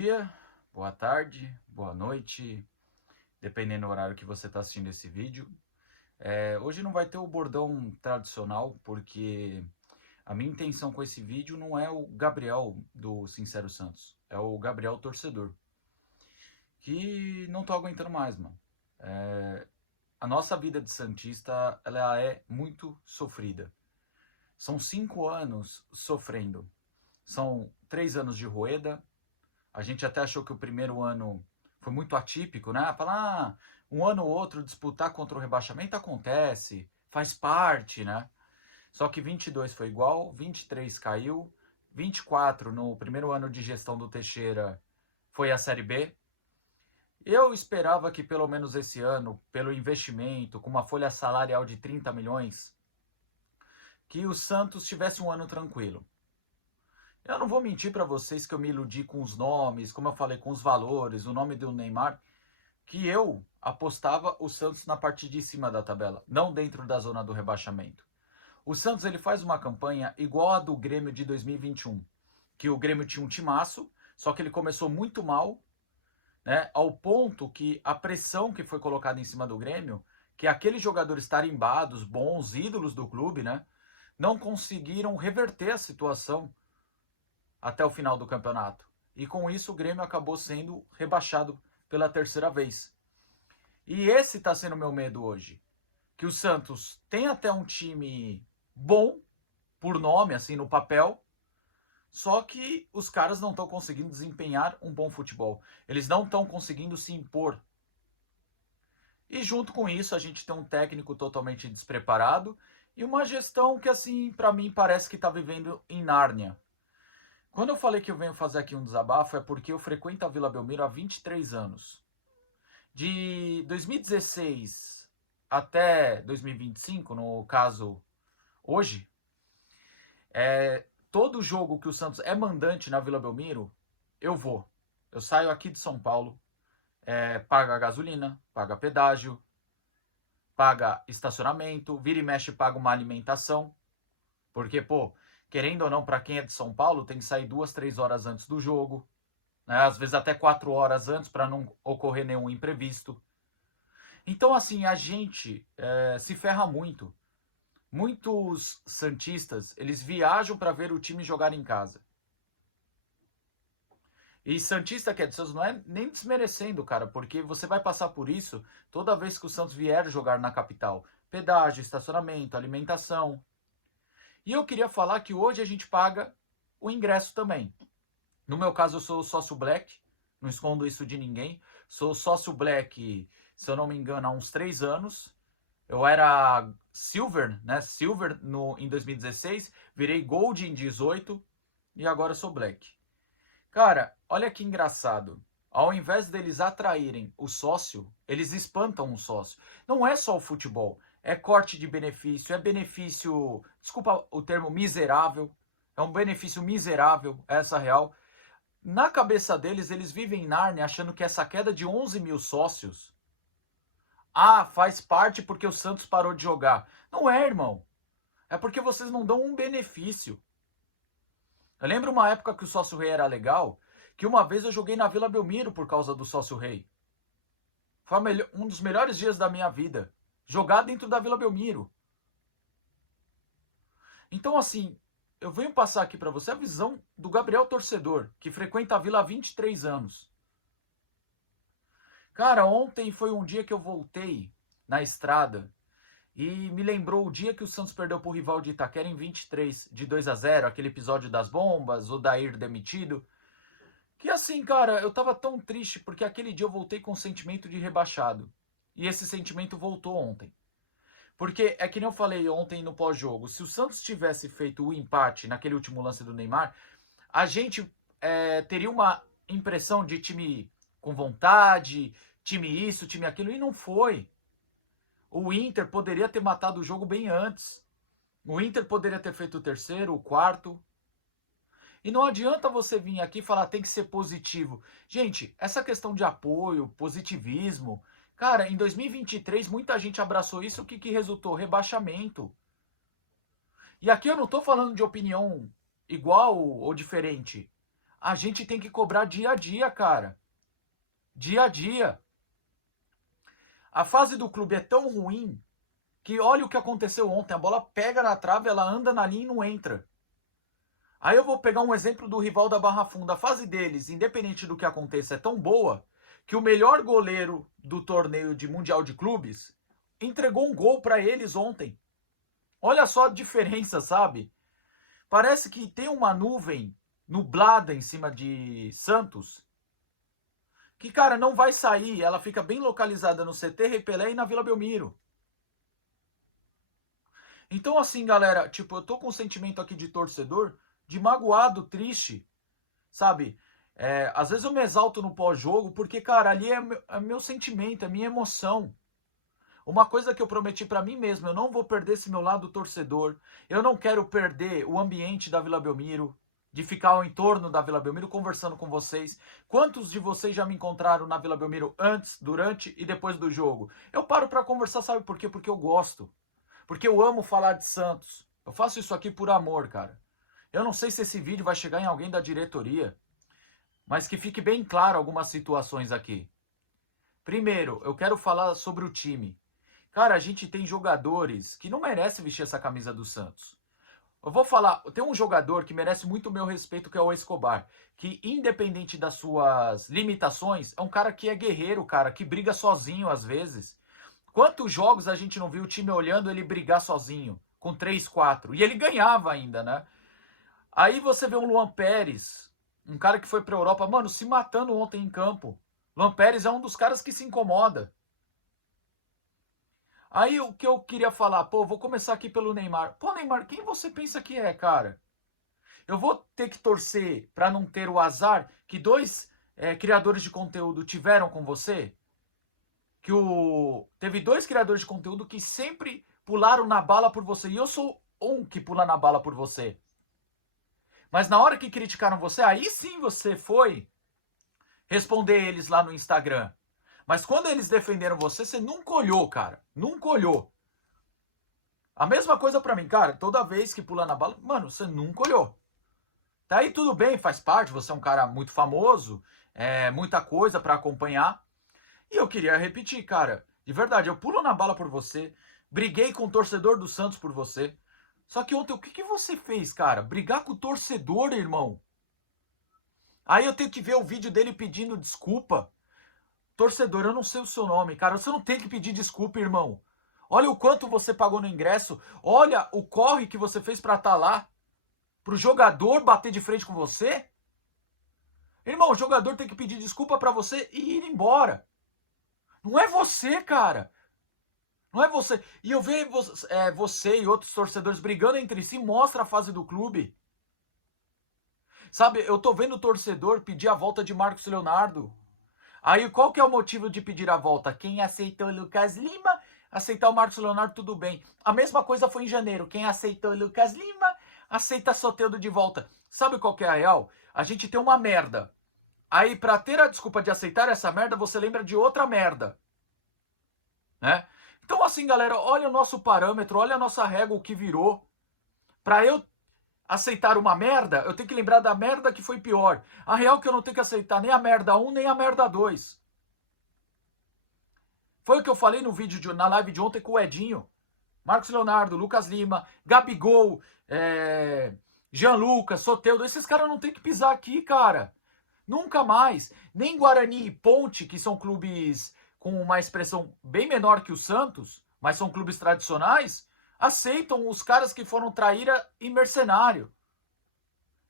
dia, boa tarde, boa noite, dependendo do horário que você está assistindo esse vídeo. Hoje não vai ter o bordão tradicional, porque a minha intenção com esse vídeo não é o Gabriel do Sincero Santos, é o Gabriel torcedor, que não tô aguentando mais, mano. A nossa vida de santista, ela é muito sofrida. São 5 anos sofrendo. São 3 anos de Rueda. A gente até achou que o primeiro ano foi muito atípico, né? Falar, um ano ou outro disputar contra o rebaixamento acontece, faz parte, né? Só que 22 foi igual, 23 caiu, 24 no primeiro ano de gestão do Teixeira foi a Série B. Eu esperava que pelo menos esse ano, pelo investimento, com uma folha salarial de 30 milhões, que o Santos tivesse um ano tranquilo. Eu não vou mentir para vocês que eu me iludi com os nomes, como eu falei, com os valores, o nome do Neymar, que eu apostava o Santos na parte de cima da tabela, não dentro da zona do rebaixamento. O Santos ele faz uma campanha igual a do Grêmio de 2021, que o Grêmio tinha um timaço, só que ele começou muito mal, né, ao ponto que a pressão que foi colocada em cima do Grêmio, que aqueles jogadores tarimbados, bons, ídolos do clube, né, não conseguiram reverter a situação até o final do campeonato. E com isso o Grêmio acabou sendo rebaixado pela terceira vez. E esse está sendo o meu medo hoje. Que o Santos tem até um time bom, por nome, assim, no papel, só que os caras não estão conseguindo desempenhar um bom futebol. Eles não estão conseguindo se impor. E junto com isso, a gente tem um técnico totalmente despreparado e uma gestão que, assim, para mim parece que está vivendo em Nárnia. Quando eu falei que eu venho fazer aqui um desabafo, é porque eu frequento a Vila Belmiro há 23 anos. De 2016 até 2025, no caso hoje, todo jogo que o Santos é mandante na Vila Belmiro, eu vou. Eu saio aqui de São Paulo, paga gasolina, paga pedágio, paga estacionamento, vira e mexe paga uma alimentação. Porque, pô, querendo ou não, para quem é de São Paulo, tem que sair 2, 3 horas antes do jogo, né? Às vezes até 4 horas antes para não ocorrer nenhum imprevisto. Então, assim, a gente se ferra muito. Muitos santistas, eles viajam para ver o time jogar em casa. E santista que é de Santos não é nem desmerecendo, cara, porque você vai passar por isso toda vez que o Santos vier jogar na capital. Pedágio, estacionamento, alimentação. E eu queria falar que hoje a gente paga o ingresso também. No meu caso, eu sou sócio Black, não escondo isso de ninguém. Sou sócio Black, se eu não me engano, há uns 3 anos. Eu era Silver, né? Silver em 2016, virei Gold em 18 e agora sou Black. Cara, olha que engraçado. Ao invés deles atraírem o sócio, eles espantam o sócio. Não é só o futebol, é corte de benefício, é benefício, desculpa o termo miserável, é um benefício miserável, essa é real. Na cabeça deles, eles vivem em Nárnia achando que essa queda de 11 mil sócios, faz parte porque o Santos parou de jogar. Não é, irmão. É porque vocês não dão um benefício. Eu lembro uma época que o Sócio Rei era legal, que uma vez eu joguei na Vila Belmiro por causa do Sócio Rei. Foi um dos melhores dias da minha vida. Jogar dentro da Vila Belmiro. Então, assim, eu venho passar aqui para você a visão do Gabriel torcedor, que frequenta a Vila há 23 anos. Cara, ontem foi um dia que eu voltei na estrada e me lembrou o dia que o Santos perdeu pro rival de Itaquera em 23, de 2-0, aquele episódio das bombas, o Dair demitido. Que assim, cara, eu tava tão triste porque aquele dia eu voltei com um sentimento de rebaixado. E esse sentimento voltou ontem. Porque é que nem eu falei ontem no pós-jogo, se o Santos tivesse feito o empate naquele último lance do Neymar, a gente teria uma impressão de time com vontade, time isso, time aquilo, e não foi. O Inter poderia ter matado o jogo bem antes. O Inter poderia ter feito o terceiro, o quarto. E não adianta você vir aqui e falar tem que ser positivo. Gente, essa questão de apoio, positivismo, cara, em 2023 muita gente abraçou isso, o que resultou? Rebaixamento. E aqui eu não tô falando de opinião igual ou diferente. A gente tem que cobrar dia a dia, cara. Dia a dia. A fase do clube é tão ruim que olha o que aconteceu ontem. A bola pega na trave, ela anda na linha e não entra. Aí eu vou pegar um exemplo do rival da Barra Funda. A fase deles, independente do que aconteça, é tão boa que o melhor goleiro do torneio de Mundial de Clubes entregou um gol para eles ontem. Olha só a diferença, sabe? Parece que tem uma nuvem nublada em cima de Santos que, cara, não vai sair. Ela fica bem localizada no CT Rei Pelé e na Vila Belmiro. Então, assim, galera, tipo, eu tô com um sentimento aqui de torcedor, de magoado, triste, sabe? Às vezes eu me exalto no pós-jogo, porque, cara, ali é meu sentimento, é minha emoção. Uma coisa que eu prometi pra mim mesmo, eu não vou perder esse meu lado torcedor. Eu não quero perder o ambiente da Vila Belmiro, de ficar ao entorno da Vila Belmiro conversando com vocês. Quantos de vocês já me encontraram na Vila Belmiro antes, durante e depois do jogo? Eu paro pra conversar, sabe por quê? Porque eu gosto. Porque eu amo falar de Santos. Eu faço isso aqui por amor, cara. Eu não sei se esse vídeo vai chegar em alguém da diretoria, mas que fique bem claro algumas situações aqui. Primeiro, eu quero falar sobre o time. Cara, a gente tem jogadores que não merecem vestir essa camisa do Santos. Eu vou falar, tem um jogador que merece muito o meu respeito, que é o Escobar, que independente das suas limitações, é um cara que é guerreiro, cara, que briga sozinho às vezes. Quantos jogos a gente não viu o time olhando ele brigar sozinho, com 3, 4, e ele ganhava ainda, né? Aí você vê um Luan Pérez, um cara que foi pra Europa, mano, se matando ontem em campo. Luan Pérez é um dos caras que se incomoda. Aí o que eu queria falar, pô, vou começar aqui pelo Neymar. Pô, Neymar, quem você pensa que é, cara? Eu vou ter que torcer pra não ter o azar que dois criadores de conteúdo tiveram com você? Teve dois criadores de conteúdo que sempre pularam na bala por você. E eu sou um que pula na bala por você. Mas na hora que criticaram você, aí sim você foi responder eles lá no Instagram. Mas quando eles defenderam você, você nunca olhou, cara. Nunca olhou. A mesma coisa pra mim, cara. Toda vez que pula na bala, mano, você nunca olhou. Tá aí tudo bem, faz parte. Você é um cara muito famoso, muita coisa pra acompanhar. E eu queria repetir, cara. De verdade, eu pulo na bala por você. Briguei com o torcedor do Santos por você. Só que ontem, o que você fez, cara? Brigar com o torcedor, irmão. Aí eu tenho que ver o vídeo dele pedindo desculpa. Torcedor, eu não sei o seu nome, cara. Você não tem que pedir desculpa, irmão. Olha o quanto você pagou no ingresso. Olha o corre que você fez pra estar lá. Pro jogador bater de frente com você. Irmão, o jogador tem que pedir desculpa pra você e ir embora. Não é você, cara. Não é você. E eu vejo você e outros torcedores brigando entre si, mostra a fase do clube. Sabe, eu tô vendo o torcedor pedir a volta de Marcos Leonardo. Aí qual que é o motivo de pedir a volta? Quem aceitou o Lucas Lima, aceitar o Marcos Leonardo, tudo bem. A mesma coisa foi em janeiro. Quem aceitou o Lucas Lima, aceita Soteldo de volta. Sabe qual que é a real? A gente tem uma merda. Aí pra ter a desculpa de aceitar essa merda, você lembra de outra merda. Né? Então assim, galera, olha o nosso parâmetro, olha a nossa régua, o que virou. Pra eu aceitar uma merda, eu tenho que lembrar da merda que foi pior. A real é que eu não tenho que aceitar nem a merda 1, nem a merda 2. Foi o que eu falei no vídeo na live de ontem com o Edinho. Marcos Leonardo, Lucas Lima, Gabigol, Jean Lucas, Soteldo. Esses caras não tem que pisar aqui, cara. Nunca mais. Nem Guarani e Ponte, que são clubes com uma expressão bem menor que o Santos, mas são clubes tradicionais, aceitam os caras que foram traíra e mercenário.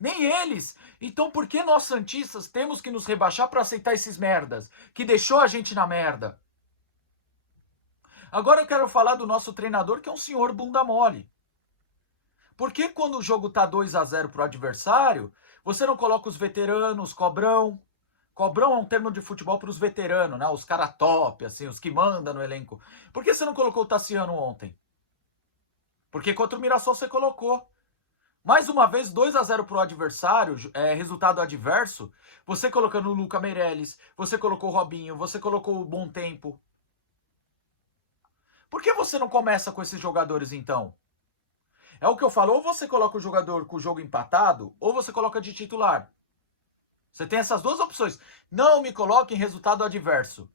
Nem eles. Então por que nós santistas temos que nos rebaixar para aceitar esses merdas? Que deixou a gente na merda. Agora eu quero falar do nosso treinador, que é um senhor bunda mole. Por que quando o jogo tá 2-0 pro adversário, você não coloca os veteranos, Cobrão? Cobrão é um termo de futebol para os veteranos, né? Os caras top, assim, os que mandam no elenco. Por que você não colocou o Tassiano ontem? Porque contra o Mirassol você colocou. Mais uma vez, 2-0 pro adversário, resultado adverso. Você colocando o Luca Meirelles, você colocou o Robinho, você colocou o Bom Tempo. Por que você não começa com esses jogadores, então? É o que eu falo, ou você coloca o jogador com o jogo empatado, ou você coloca de titular. Você tem essas duas opções. Não me coloque em resultado adverso.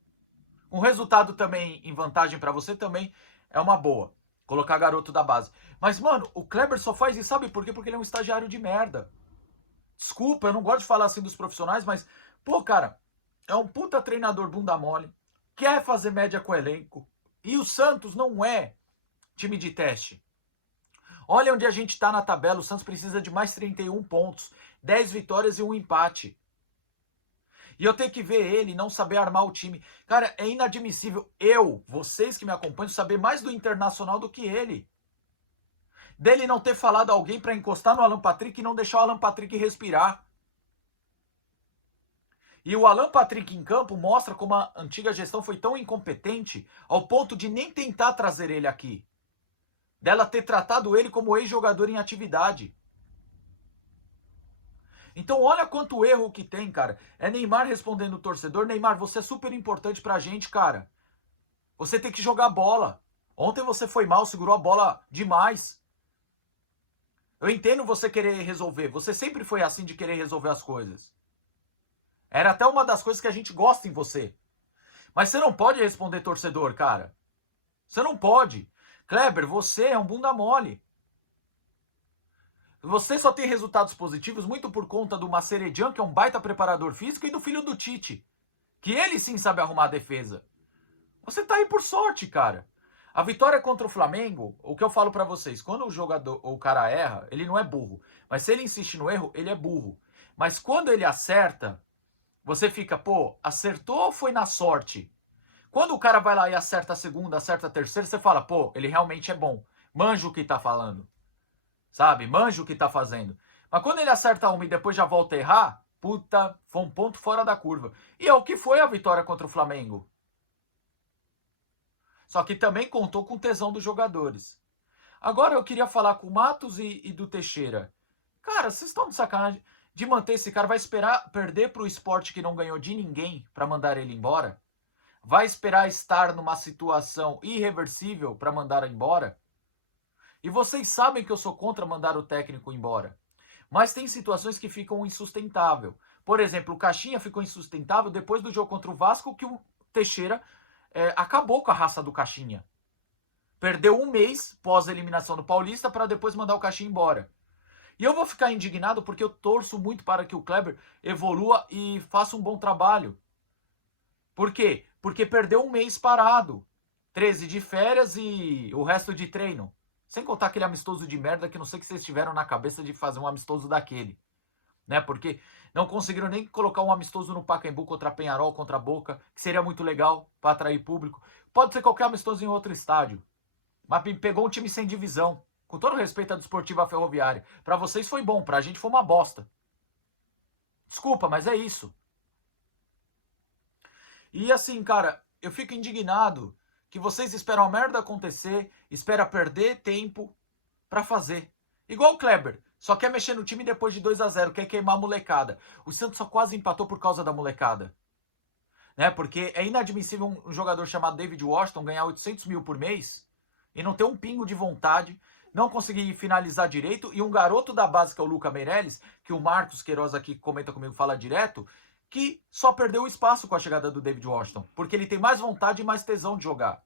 Um resultado também em vantagem para você também é uma boa. Colocar garoto da base. Mas, mano, o Kleber só faz isso, sabe por quê? Porque ele é um estagiário de merda. Desculpa, eu não gosto de falar assim dos profissionais, mas, pô, cara, é um puta treinador bunda mole, quer fazer média com o elenco. E o Santos não é time de teste. Olha onde a gente está na tabela, o Santos precisa de mais 31 pontos, 10 vitórias e um empate. E eu tenho que ver ele não saber armar o time. Cara, é inadmissível vocês que me acompanham, saber mais do Internacional do que ele. Dele não ter falado a alguém para encostar no Alan Patrick e não deixar o Alan Patrick respirar. E o Alan Patrick em campo mostra como a antiga gestão foi tão incompetente ao ponto de nem tentar trazer ele aqui. Dela ter tratado ele como ex-jogador em atividade. Então olha quanto erro que tem, cara. É Neymar respondendo o torcedor. Neymar, você é super importante pra gente, cara. Você tem que jogar bola. Ontem você foi mal, segurou a bola demais. Eu entendo você querer resolver. Você sempre foi assim de querer resolver as coisas. Era até uma das coisas que a gente gosta em você. Mas você não pode responder torcedor, cara. Você não pode. Kleber, você é um bunda mole. Você só tem resultados positivos muito por conta do Macerejan, que é um baita preparador físico, e do filho do Tite, que ele sim sabe arrumar a defesa. Você tá aí por sorte, cara. A vitória contra o Flamengo, o que eu falo pra vocês, quando o jogador, o cara erra, ele não é burro. Mas se ele insiste no erro, ele é burro. Mas quando ele acerta, você fica, pô, acertou ou foi na sorte? Quando o cara vai lá e acerta a segunda, acerta a terceira, você fala, pô, ele realmente é bom. Manja o que tá falando. Sabe? Manja o que tá fazendo. Mas quando ele acerta uma e depois já volta a errar, puta, foi um ponto fora da curva. E é o que foi a vitória contra o Flamengo. Só que também contou com o tesão dos jogadores. Agora eu queria falar com o Matos e do Teixeira. Cara, vocês estão de sacanagem de manter esse cara? Vai esperar perder pro esporte que não ganhou de ninguém para mandar ele embora? Vai esperar estar numa situação irreversível para mandar embora? E vocês sabem que eu sou contra mandar o técnico embora. Mas tem situações que ficam insustentável. Por exemplo, o Caixinha ficou insustentável depois do jogo contra o Vasco, que o Teixeira acabou com a raça do Caixinha. Perdeu um mês pós-eliminação do Paulista para depois mandar o Caixinha embora. E eu vou ficar indignado porque eu torço muito para que o Kleber evolua e faça um bom trabalho. Por quê? Porque perdeu um mês parado. 13 de férias e o resto de treino. Sem contar aquele amistoso de merda que não sei o que vocês tiveram na cabeça de fazer um amistoso daquele. Né? Porque não conseguiram nem colocar um amistoso no Pacaembu contra Penharol, contra Boca, que seria muito legal para atrair público. Pode ser qualquer amistoso em outro estádio. Mas pegou um time sem divisão. Com todo respeito à Desportiva Ferroviária. Para vocês foi bom, pra gente foi uma bosta. Desculpa, mas é isso. E assim, cara, eu fico indignado que vocês esperam a merda acontecer, espera perder tempo pra fazer. Igual o Kleber, só quer mexer no time depois de 2-0, quer queimar a molecada. O Santos só quase empatou por causa da molecada. Né? Porque é inadmissível um jogador chamado David Washington ganhar 800 mil por mês e não ter um pingo de vontade, não conseguir finalizar direito, e um garoto da base, que é o Luca Meirelles, que o Marcos Queiroz aqui comenta comigo, fala direto, que só perdeu o espaço com a chegada do David Washington, porque ele tem mais vontade e mais tesão de jogar.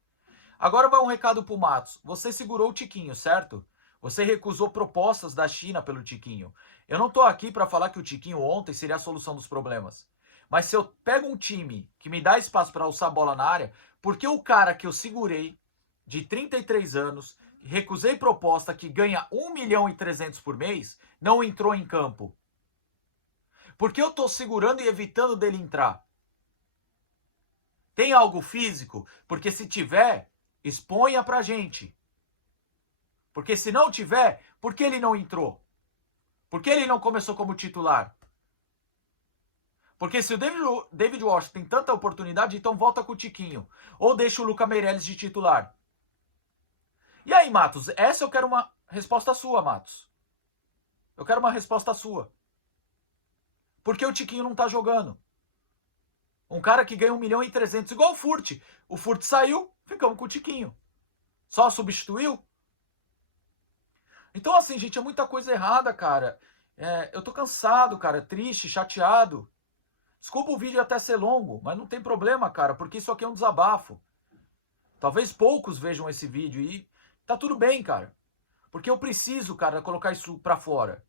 Agora vai um recado pro Matos. Você segurou o Tiquinho, certo? Você recusou propostas da China pelo Tiquinho. Eu não tô aqui para falar que o Tiquinho ontem seria a solução dos problemas. Mas se eu pego um time que me dá espaço para alçar a bola na área, porque o cara que eu segurei, de 33 anos, recusei proposta, que ganha 1 milhão e 300 por mês, não entrou em campo? Porque eu tô segurando e evitando dele entrar? Tem algo físico? Porque se tiver, exponha pra gente. Porque se não tiver, por que ele não entrou? Por que ele não começou como titular? Porque se o David Washington tem tanta oportunidade, então volta com o Tiquinho. Ou deixa o Luca Meirelles de titular. E aí, Matos? Essa eu quero uma resposta sua, Matos. Eu quero uma resposta sua. Por que o Tiquinho não tá jogando? Um cara que ganha 1 milhão e 300, igual o Furt. O Furt saiu, ficamos com o Tiquinho. Só substituiu? Então, assim, gente, é muita coisa errada, cara. Eu tô cansado, cara, triste, chateado. Desculpa o vídeo até ser longo, mas não tem problema, cara, porque isso aqui é um desabafo. Talvez poucos vejam esse vídeo e tá tudo bem, cara. Porque eu preciso, cara, colocar isso pra fora.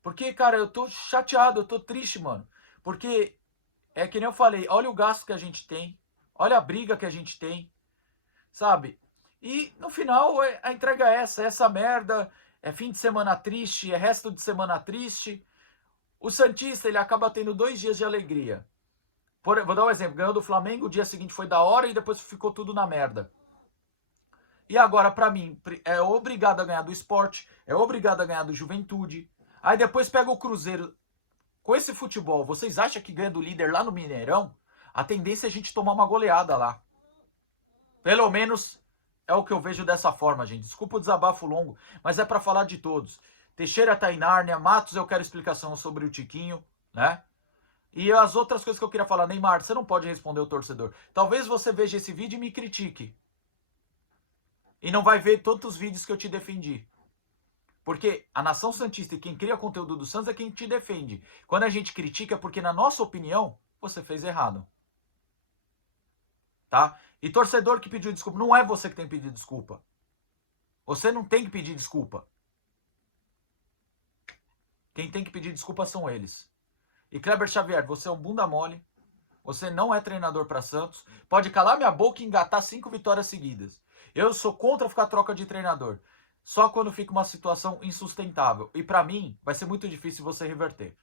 Porque, cara, eu tô chateado, eu tô triste, mano. Porque é que nem eu falei, olha o gasto que a gente tem, olha a briga que a gente tem, sabe? E no final a entrega é essa merda, é fim de semana triste, é resto de semana triste. O Santista, ele acaba tendo 2 dias de alegria. Vou dar um exemplo, ganhou do Flamengo, o dia seguinte foi da hora e depois ficou tudo na merda. E agora, pra mim, é obrigado a ganhar do Sport, é obrigado a ganhar do Juventude. Aí depois pega o Cruzeiro. Com esse futebol, vocês acham que ganha do líder lá no Mineirão? A tendência é a gente tomar uma goleada lá. Pelo menos é o que eu vejo dessa forma, gente. Desculpa o desabafo longo, mas é pra falar de todos. Teixeira tá em Nárnia, Matos eu quero explicação sobre o Tiquinho, né? E as outras coisas que eu queria falar, Neymar, você não pode responder o torcedor. Talvez você veja esse vídeo e me critique. E não vai ver tantos vídeos que eu te defendi. Porque a nação santista e quem cria conteúdo do Santos é quem te defende. Quando a gente critica é porque, na nossa opinião, você fez errado. Tá? E torcedor que pediu desculpa, não é você que tem que pedir desculpa. Você não tem que pedir desculpa. Quem tem que pedir desculpa são eles. E Kleber Xavier, você é um bunda mole. Você não é treinador para Santos. Pode calar minha boca e engatar 5 vitórias seguidas. Eu sou contra ficar troca de treinador. Só quando fica uma situação insustentável. E para mim, vai ser muito difícil você reverter.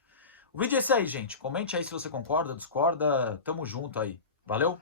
O vídeo é esse aí, gente. Comente aí se você concorda, discorda. Tamo junto aí. Valeu?